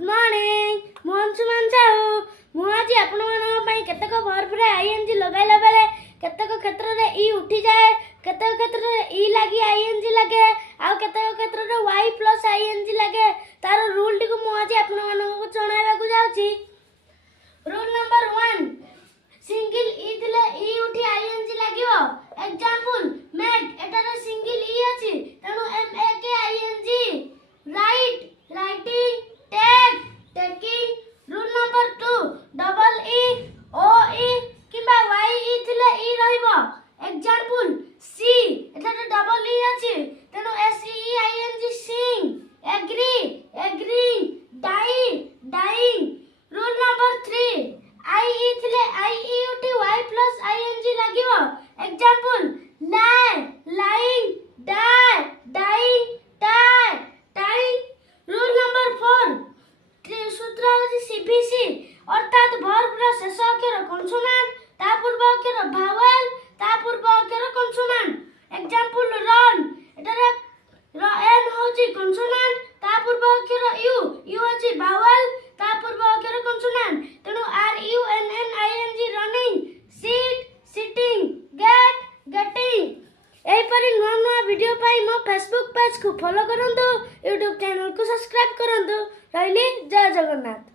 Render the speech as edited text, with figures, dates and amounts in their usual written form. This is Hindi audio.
गुड मॉर्निंग मोहन सुमन साहू मुझे आपण केतक भरपूर आईएनजी लगाइला बेले केतक क्षेत्र रे ई उठी जाए केतक क्षेत्र रे ई लगी आईएनजी लगे आ केतक क्षेत्र रे वाई प्लस आईएनजी लगे तार रूल टी को मुझे आपण को जणाइबा को जाउची। रूल नंबर 1 सिंगल ई दिले ई उठी आईएनजी लागियो। एग्जांपल मेड एटारे सिंगल ई अछि तेनु M A K ING write writing take taking. Rule number 2 double E ओ ई किबा वाई ई थिले ई रहइबो। एग्जांपल सी एटारे डबल ई अछि तेनु S E ING sing. Agree agreeing die dying. Rule number 3 I E थिले आई ई उठी वाई प्लस आईएनजी लागिबो। Example lie lying die dying tie tying. Rule number 4 सूत्र अछि सीबीसी अर्थात भरपूर शेष अक्षर कॉन्सोनेंट ता पूर्व अक्षर भावेल ता पूर्व अक्षर कॉन्सोनेंट। एग्जांपल रन एटारे एन होची कॉन्सोनेंट ता पूर्व अक्षर यू यू अछि भावेल ता पूर्व अक्षर कॉन्सोनेंट तेनु R U N N I N G running sit sitting get getting. एही परि नुआ नुआ वीडियो पाई मो फेसबुक पेज को फॉलो करंतु यूट्यूब चैनल को सब्सक्राइब करंतु। रहली जय जगन्नाथ।